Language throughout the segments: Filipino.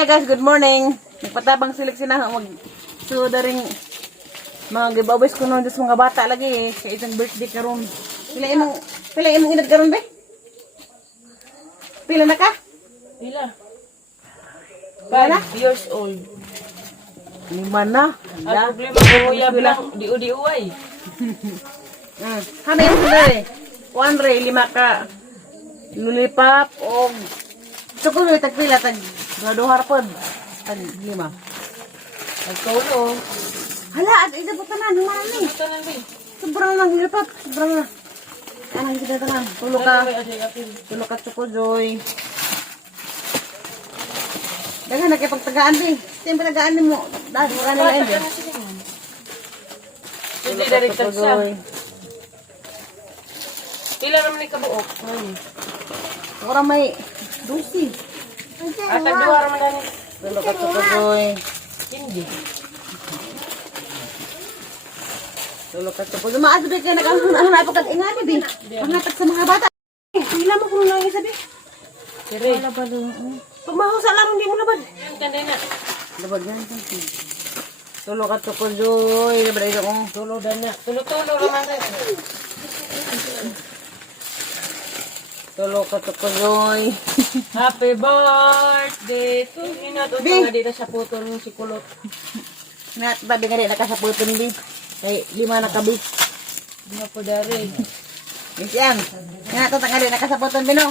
Hi guys, good morning. Nagpatabang silik sila mag sudaring mga giveaways ko noon sa mga bata lagi sa isang birthday karon. Pila imong edad karon be? Pila na ka? Pila? Pila na? 5 years old. Lima na. Ang problema ko uyab lang, di-uay. Kami yung sila One ray, 5 ka. Lulipap o chocolate tagpila tag duhar pod. Tag 5. Nagkaulo. Hala, at isa po tanan, humanan ni. Ito lang ba? Sobrang lang lulipap, sobrang na. Anong kita tanan? Tulo ka chocojoy. Daga nakipagtagaan din. Siyempre tagaan mo. Dahil wala nila hindi. Hindi directed siya. Pila naman ni kabuok. Orang may dusi. At nagduwa naman na ni. Tulo ka chocojoy. Hindi. Tulo ka chocojoy. Maas ba kayo naghanap ka ingani bi? Pangatag sa mga bata. Pila mo kung nang isabi. Kiri. Wala ba doon? Pagmahusa lang hindi mo labad. Yan kanday na. Labad yan. Tulo ka chocojoy. Labad ito kong. Tulo dan na. Tulo-tulo naman rin. Tulo ka chocojoy. Happy birthday to you. Inatot Bi. nga dito sa putol ng si Kulot. Nat babi nga rin nakasaputin bi. Kay 5 na kabi. Hindi na po dari. Yes yan. Nga ito nga rin nakasaputin bi no.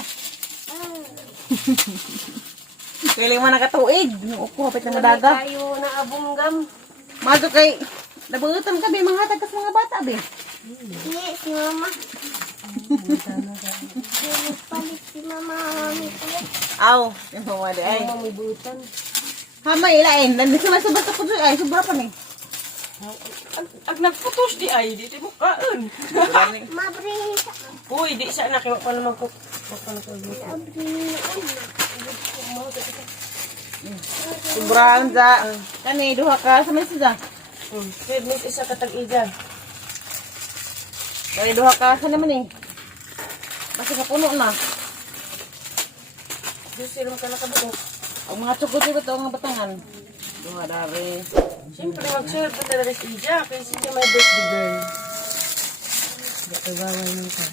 Kay 5 na katuig. Upo hapit na madaga. Tayo na abunggam. Maso kay nabuutan ka bi mga hatag kas mga bata bi. Hindi, si Mama. Palit si Mama. Aw, yung mga di ay. Ay, may butan. Hamay ilain. Nandun sa sobra sa puso ay sobra pa ni. Ag nagputos di ay, di tayo mukaan. Mabrisa. Uy, di siya na, kaya pa naman ko. Sobrang sa kani duha ka sa mesa. Kaya may isa katag-ija. Kani duha ka sa naman eh. Kasi kapuno na. Diyos silang ka nakabuok. Ang mga tsukot ito ang mga batangan. Duha dari. Siyempre, mag-share pa talaga sa ija. Kaya siya may birthday girl. Hindi ka bawal nyo ka.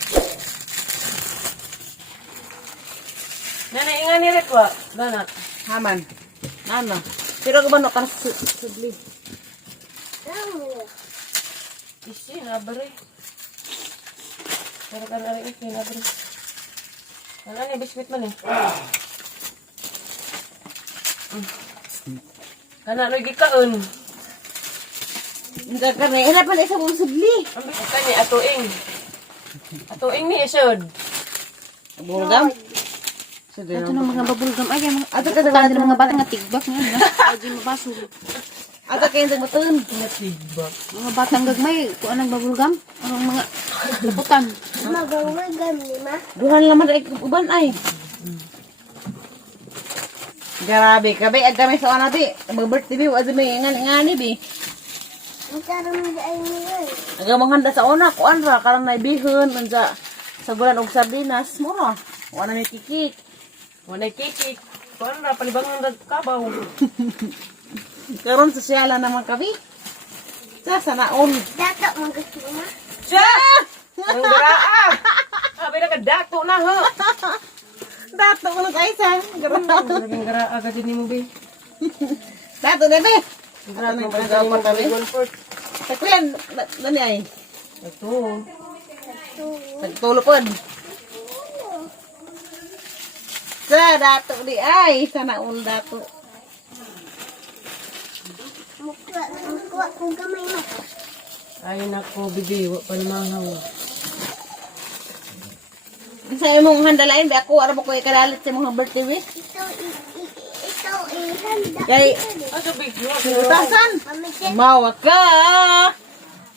Nanay, nga ni Rekwa. Ganat. Haman. Nano. Pero ka ba no kan sudli. Isi, nabari. Pero ka na rin ito, nabari. Ano ni, biskuit man eh. Kana, lagi kaon. Hindi ka na. Hirapan isa mong sudli. Ang biskuit ka niya, atuing. Atuing ni, isod. Bulgam. Ito ng mga babulgam. Ay, mga Ato ka tanda daw ng mga batang nga tigbak ngayon. Ay, di mabasog. ato kayo sa matun. Natibak. Mga batang gagmay, kung anong babulgam, anong mga laputan. Magawagam ni Ma. Duhan naman ay uban ay. Grabe ka ba? At kami sa ana bi. Mag-birthday bi. Wala may ngani bi. Magkaroon na ay niya. Aga manghanda sa una. Kuan ra. Karang naibihon. Unsa sa bulan og sardinas. Mura. Wala may kikik. Wanay kikik. Kuan ra, palibangan na kabaw. Karon sosyalan naman kami. Sa naon. Dato mag-gusto Ma. Siya! Ang garaab! Sabi na ka, dato na ho! Dato ko na tayo sa. Ang garaab ka din mo, be. Dato na be. Grabe Ano pa yung sa pagkaw pa tabi? Takulan. Lani ay. Ito. Nagtulupod. Sa dato di ay. Sa naon dato. Mukha kung gamay Ma. Ay, nako, bibi. Wa pa namahaw. Sa imong handalain ba ako arabo ko ikalalit sa mga birthday wish. Ito ihanda. Kay Aso, be. utasan. Pamigyan. Mawa ka.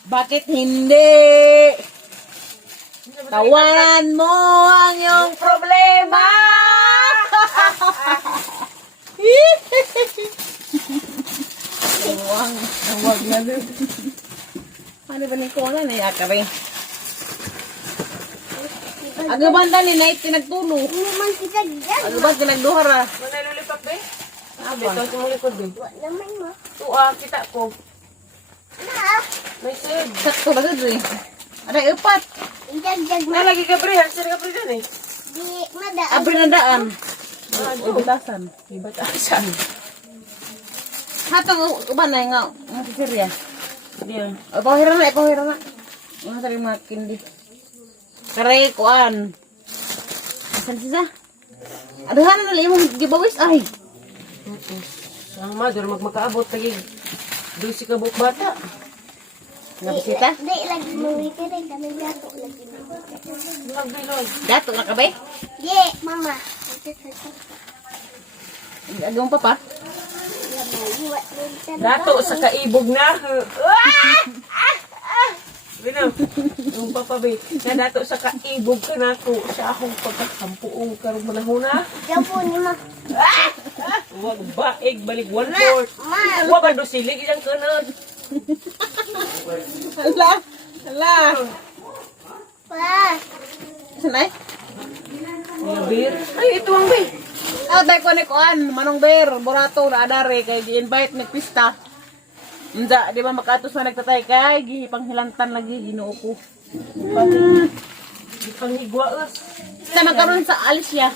Bakit hindi? Tawanan mo ang iyong problema. Tawag na doon. Ano ba ni Kona na yakari? Agabanda ni Night tinagtulo. Hindi man kita dyan. Agabanda tinagduhara. Manay lulipap, be? Ito si mong likod eh. Wala naman mo. Kita ko. Na, May sid. Sakto na gud eh. Aray upat. ijag-jag mo. Nalagi ka pre, hansir ka pre dyan eh. Di, madaan. Abri na daan. Ito. Ibutasan. Iba taasan. Hatang uban na nga ang sisirya. Diyan. Ipahira na, ipahira na. Mga taring mga kindi. Karay kuan. Asan siya? Aduhan na imong gibawis ay. Ang mother, magmakaabot tagig. Doon si kabuk bata. Nabisita? Di, lagi mo wikiri. Kami gato lagi mo. Magbilog. Dato na ka ba? Di, mama. Agawang pa pa? Iwat din sa Dato sa kaibog na. Bino, yung papabi, na dato sa kaibog ka na ko sa akong pagkakampuong karong manahuna. Japo ni ma. Huwag baig, balik 1/4. Ma, Huwag ba dosilig isang kanod. Hala! Hala! pa. Saan ay? Labir. Ay, ito ang bay. Ah, dahil ko ni kuan, Manong Bear, Borato, na adare, kay gi-invite ni Pista. Hindi, di ba makatos na nagtatay kay, gihipanghilantan lagi, ginoo ko. Di panghigwaos. Sa magkaroon sa Alicia.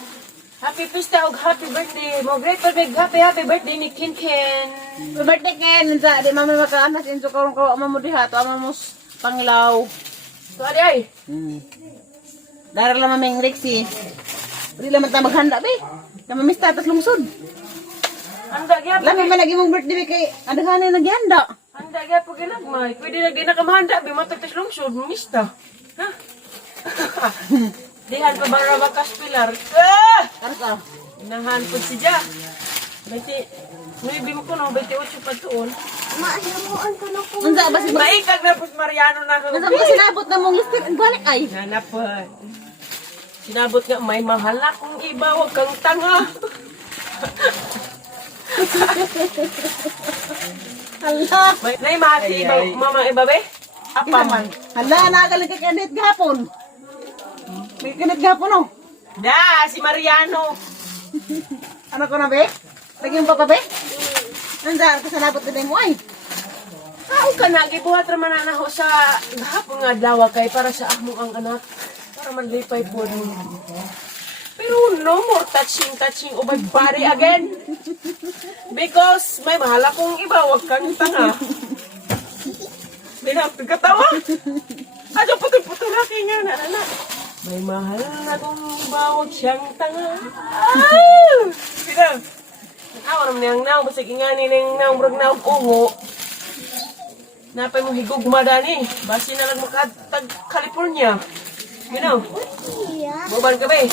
Happy pista og happy birthday. Mo great big happy birthday ni Kinkin. Birthday Ken, hindi, di mami makaanas, inso karong ko, ama mo diha, to ama mo panglaw. So, adi ay. Daral lang maming Rexy. Hindi lang man maghanda, be. Kamamista, tas lungsod. Anda gyapon. Lami man lagi mong birthday, be, kay adaghanin nagyanda. Anda gyapon ginagmay. Pwede na ginakamahanda bi matagtas lungsod mista. Ha? Dihan pa bang rabakas pilar. Karas ah. Inahan po siya. 9 mo ko no, 28 pa tuon. Ma, himuan ko na po. Unsa ba si Maikag na po Mariano na ako. Unsa ba sinabot na mong listed ang balik ay? Nanapan. Sinabot nga, may mahal akong iba, huwag kang tanga. Hala. Nay, mati iba, mama iba be? Apa man? Hala, nakagaling kay kanit gapon. May kanit gapon oh. Da, si Mariano. Ano ko na be? Lagi mo pa be? Nanda, kasalabot na mo ay. Kao ka na, gibuhat raman na ako sa gahapon nga adlaw kay para sa among ang anak. Para manlipay po mo. Pero no more touching of my body again. Because may mahal akong iba, huwag kang tanga. Hindi na katawa. Adyo putol-putol laki nga na anak. May mahal akong iba, huwag siyang tanga. Ah! Sige. Awan naman niyang naong, basig ingani ng naong brag naong ungo. Napay mo higugma dani. Basi na lang makatag California. You know? Iya. Buban ka ba eh?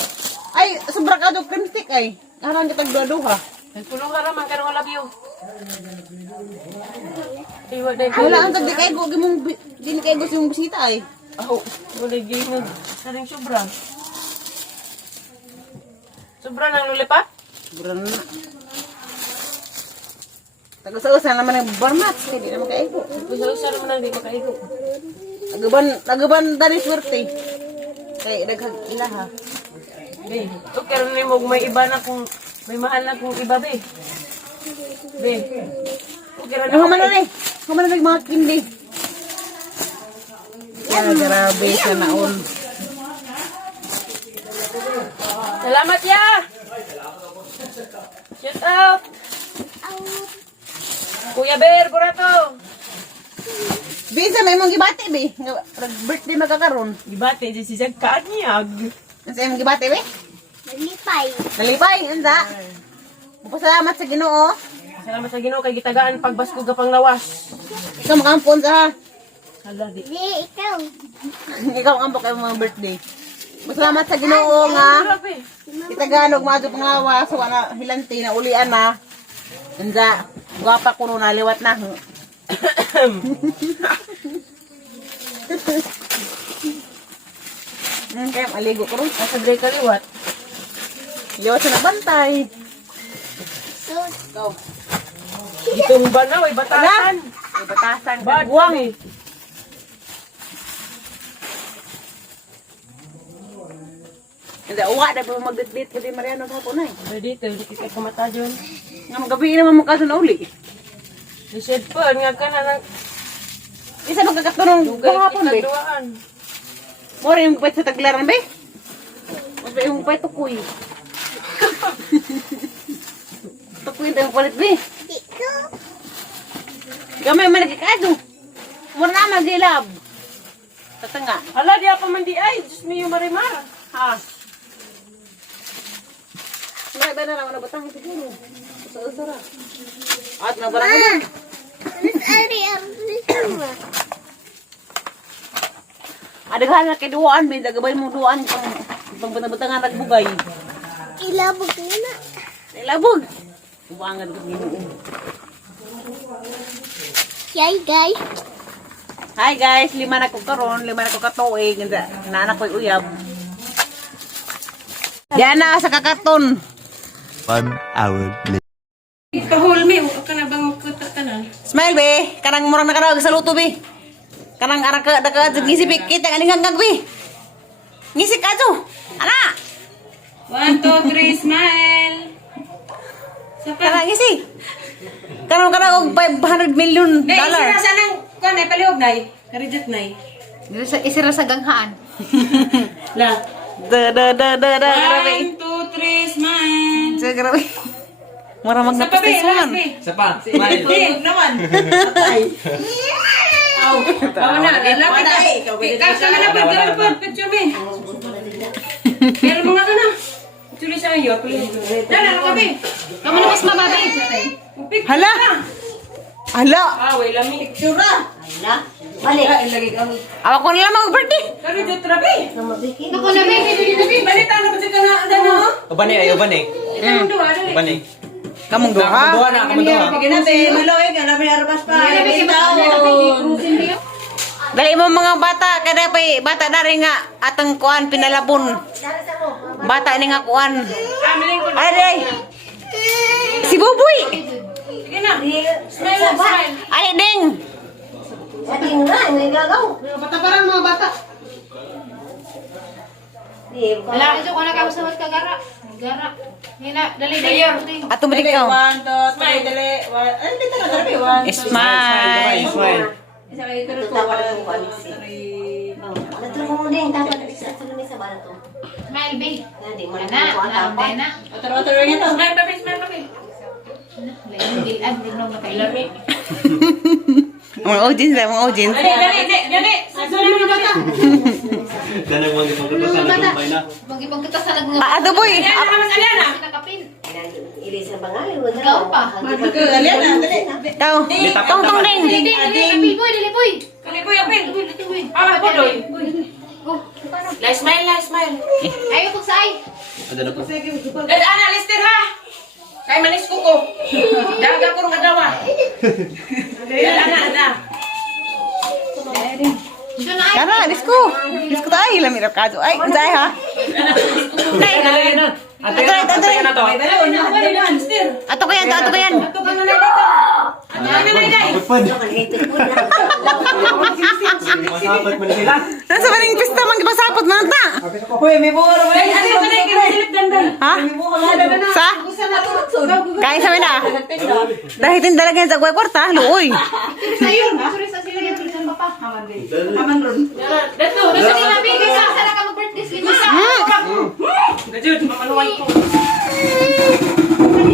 Ay, sobra ka daw kantik ay. Arang kita gduha. Nagpulong ka raman ka ng alabyo. Iwa na Wala ang tagdi kay go gimong dili kay gusto yung bisita ay. Oh, wala gingog. Saring sobra. Sobra ng lulipat? Sobra na. Tagusa-usa naman ang barmat, kay di naman kaigo. Usa-usa naman ang di makaigo. Nagaban dani swerte. Kay daghang ilaha. Be, okay rin mo may iba na kung may mahal na kung iba be. Be. Okay rin Ano man na ni? Human na mga kindi. Ya, grabe sa naon. Salamat ya. Shout out. Kuya Bear, Burato. Bisa may mong gibati be. Birthday magkakaroon. Gibate, di si Zag Kanyag. Ano sa imong gibati be? Nalipay. Nalipay, unsa? Magpasalamat sa Ginoo. Salamat sa Ginoo kay gitagaan pagbaskog ka pang lawas. Ikaw makampon sa Hala di. Di, ikaw. ikaw ang ambok mga birthday. Masalamat sa Ginoo nga Grabe. kita ganog maadto pangawa so ana hilanti na ulian na. Unsa? Gwapa kuno na liwat na. Kaya maligo ko rin. Nasa dre kaliwat. Liwat sa nabantay. Sus. Ikaw. Itong banaw ay batasan. May batasan ka. Bad Buwang. eh. Hindi, uwa na ba mag-date ka di Mariano sa hapon ay. Pwede dito, hindi kita kamata dyan. Ngam gabi naman mo kaso na uli. Lisod pa, nga ka na ng Isa magkakatunong gahapon, be. ikaduaan. Mora yung pwede sa taglaran, be. Mas ba yung pwede tukoy. Tukoy tayo palit, be. Dito. Gamay man nagkakado. Mura na magilab. Tatanga. Hala, di apa man di ay. Diyos mo yung marimar. Ha. May ba na naman nabatang siguro. Usa-usara. At nabarang naman. Alis ari sama. Adaghan na kay duwaan, be. Dagabay mo duwaan. Pang batang-batangan nagbugay. Ilabog na. Nilabog. Buwangan ko ginuon. Yay guys. Hi guys, 5 na ko karon, 5 na ko katuig, naanak ko'y uyab. Diyan na sa kakaton. 1 hour later. Kahulmi, ka na bang kutatanan? Smile be, kanang murang nakarag sa luto be. Kanang arang ka daga ngisi be kita kaning hanggang be. Ngisi ka to. Ana. 1, 2, 3, smile. Kanang ngisi. Kanang og $500 million. Isa nang kuan ay palihog nay. Karijat nay. Isira sa ganghaan. La. Da grabe. 1, 2, 3, smile. Sa grabe. Mura Sa pa be, magnapistis last man. be. Isa pa, smile. Naman. Aw, bawa na, lapit na. Ikaw na pa, picture me. Pero mga kana. Tuloy sa iyo, dala na kami. Kamu na mas mababay. Hala. Hala. Ah, way lami. Picture na. Balik. Ilagay kami. Awa ko na lang mag-birthday. Kami dito trabi. Ako na may Balita na ba sa kana ano? Ubani ay ubani. Ikaw duwa dali. Ubani. Kamong duha. Duha na, kamong duha. Dali mo mga bata, kada pa'y bata na rin nga atang kuan pinalabon. Bata ni nga kuan. Ay, ay. Si Buboy. Sige na. Smile na, smile. Ay, ding. Wala ka ko na kamu sa kagara. Gara. Hina, dali dali. Ato mo ikaw. 1, 2, 3, dali. Ay, dito na trabi. 1, Smile. Smile. isa kayo pero 2, 1, 3. Smile be. Ana, na. Otro rin ito. Smile pa, smile pa. Lain gilad bro matay. Lami. Mga audience na, mga audience. Dali. Sasunod mga bata. Ganang mga ipagkakasan na kumpay na. Magibang kita sa nag Ato boy. Ayan na, mas alyan na. nakapin. Ikaw pa. Ikaw. Tong tong ding. Dili, dili, boy, dili boy. Kaliboy, apin. Dili boy. Awa ko, doy. Go. La smile, la smile. Ayo pag saay. Ada na po. Ana, lister ha. Kay manis ko. Daga ko nga dawa. Ana. Ito na ay. Kara, disko. Disko tayo. Lamira kaso. Ay, unsay ha? Nay, Dali na. Ate, ate na to. Lister. Ato ko yan, ato ko yan. Ito ka na dito. Ano na day? Masapat mo na sila. Nasa maling pista man pasapot man ta. Ay, ano ba day? Kinasilip dandan. Ha? Sa? Kaya sa mina. Dahil din dalagan sa kuya kwarta, luoy. Sayon. Sorry sa sila yung tulisan pa pa. Dato. Gusto nila bigay sa sana ka mag-birthday sila. Gajud, mamaluway ko.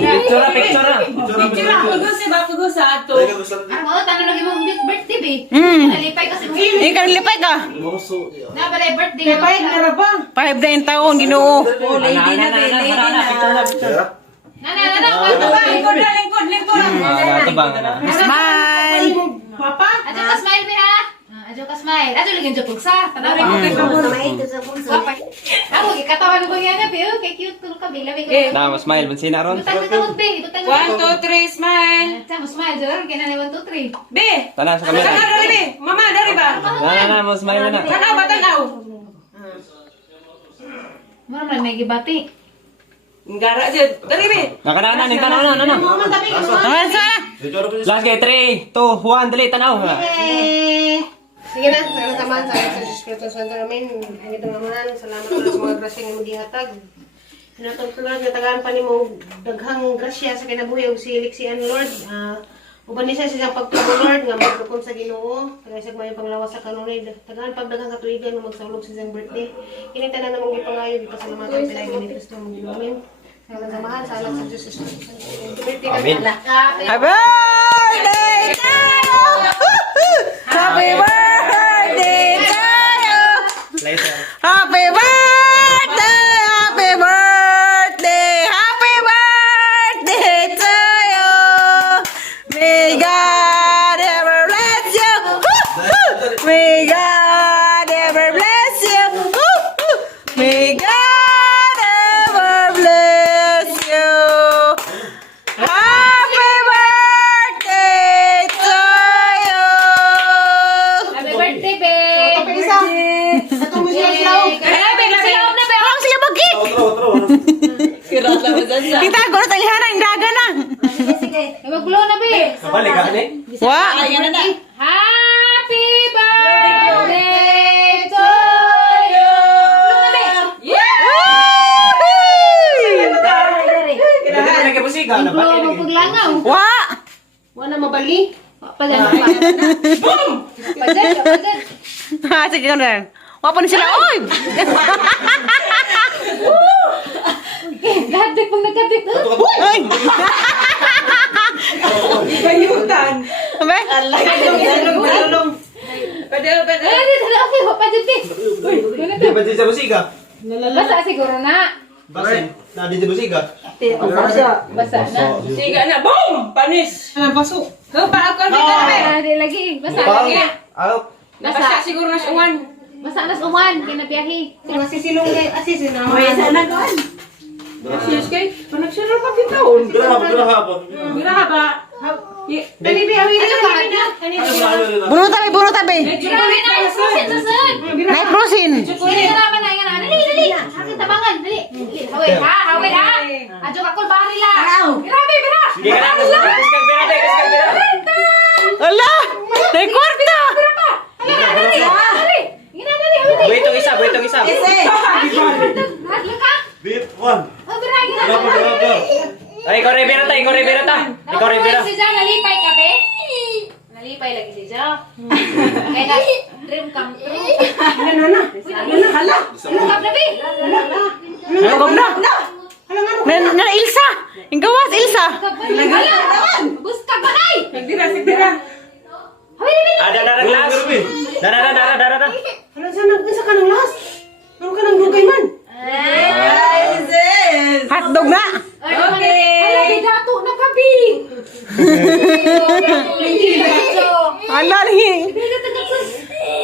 Picture, picture. Picture ako gusto ba ko sa ato. Ako, tanong lagi mo birthday be. Nalipay kasi mo. Ikaw lipay ka. Na balay birthday. Lipay na ba? 5 na yung taon, ginoo. Lady na, picture na. Na. Ano ba? Lingkod. Ito bang? Smile. Adyo ka smile be ha. Adyo ka smile. Adyo lagi dyan pagsa. Tanaw mo kay Wapay. Ako, ikatawan ko yan na be. Kay cute ko ka be. Labi ko. Na, smile. Mansina ron. Butang be. Butang 1, 2, 3, smile. Tama, smile. Diyan, kaya na 1, 2, 3. Be. Tana sa kamera. Sana dari be. Mama dari ba? Na, mo smile na. Tanaw ba tanaw? Mura man may gibati. Ngara jud. Dari be. Nakananan, yung tanaw na. Awan sa. Last game, 3, 2, 1, dali, tanaw. Sige na, nagkatamaan sa Espiritu Santo namin. Ang itong amahan, salamat na sa mga grasya ng mga dihatag. Pinatulad nga tagaan pa nimo daghang grasya sa kinabuhi ug silik siyan Lord. Uban ni siya siyang pagtubo Lord nga magdukon sa Ginoo. Kaya siya may panglawas sa kanunay. Tagaan pagdaghang katuigan nga magsaulog sa siyang birthday. Kini tanan namong gipangayo gipasalamatan pinagi ni Kristo mong ginumin. Sa samahan sa alam sa Diyos Jesus. Birthday ka Amen. pala. Happy birthday to you! Happy birthday to you! Later. Happy birthday! Happy birthday! Happy birthday to you! May God ever bless you! May God ever bless you! May God ever bless you! Happy birthday to you! Happy birthday, babe! Kapag isa. Atong mo siya silaw. Silaw na, babe! Ang sige bagit! Kita ko na talihan na, indaga na! Mag-blow na, babe! Kabalik ka ni? Wa! Happy birthday to you! Hindi mo nagkabusiga na ba? Blow, magpaglangaw. Wa! Wala mabali. Pagan, boom! Pagan. Ha, sige ka na. Wa pa na sila, oy! Gadik pag nagkadik. Oy! Kayutan. Abe? Okay, papadyan, babe. Hindi ba dito sa busiga? Basa siguro na. Basin. Na dito busiga. Basa na. Siga na. Boom! Panis. Baso. Pa ako Di lagi. Basa Pang. lagi. Out. Basta siguro na uwan. Basa nas uman. Kinabiyahi. Masisilong kay asis na. Yes, kay. Panagsiro pa bitaon. Bira ba? Dali bi awi Ano ka? Buno tabi, buno tabi! Grabe na. Susin. Nay prosin! Dili ka naman na. Dali. Akin tabangan. Dali. Hawid ha. Adyo ka kul bari la. Grabe, bira. Sige ka na. Kuskag bira tayo. Kuskag bira. Ala! Nay kwarta! Bira pa. Dali. Ina dali. Hawid. Buhay itong isa. Buhay itong isa. Hadlo ka. Oh, bira. Gina. Ay, ikaw rin bira ta. Ikaw rin bira ta. Ikaw rin bira. Si Ja, nalipay ka, be? Nalipay lagi si Ja. Kaya na, dream come true. hala. Dream come na, be? Nagkabog na! Na Ilsa! Ang gawas, Ilsa! Hala! Bus ka ba, kay? Sigdira. Hawid. Dara glass. Dara. Ano sa kanang last? Ano ka nang dugay man? Hotdog na! Okay. Hala, bigato na ka, be? Ala, lihi!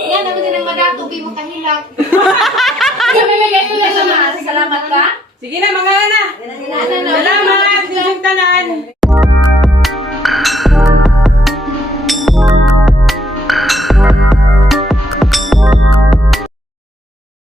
Yan, naman din ang madato, be, mong kahilak. Salamat ka. Sige na mga anak.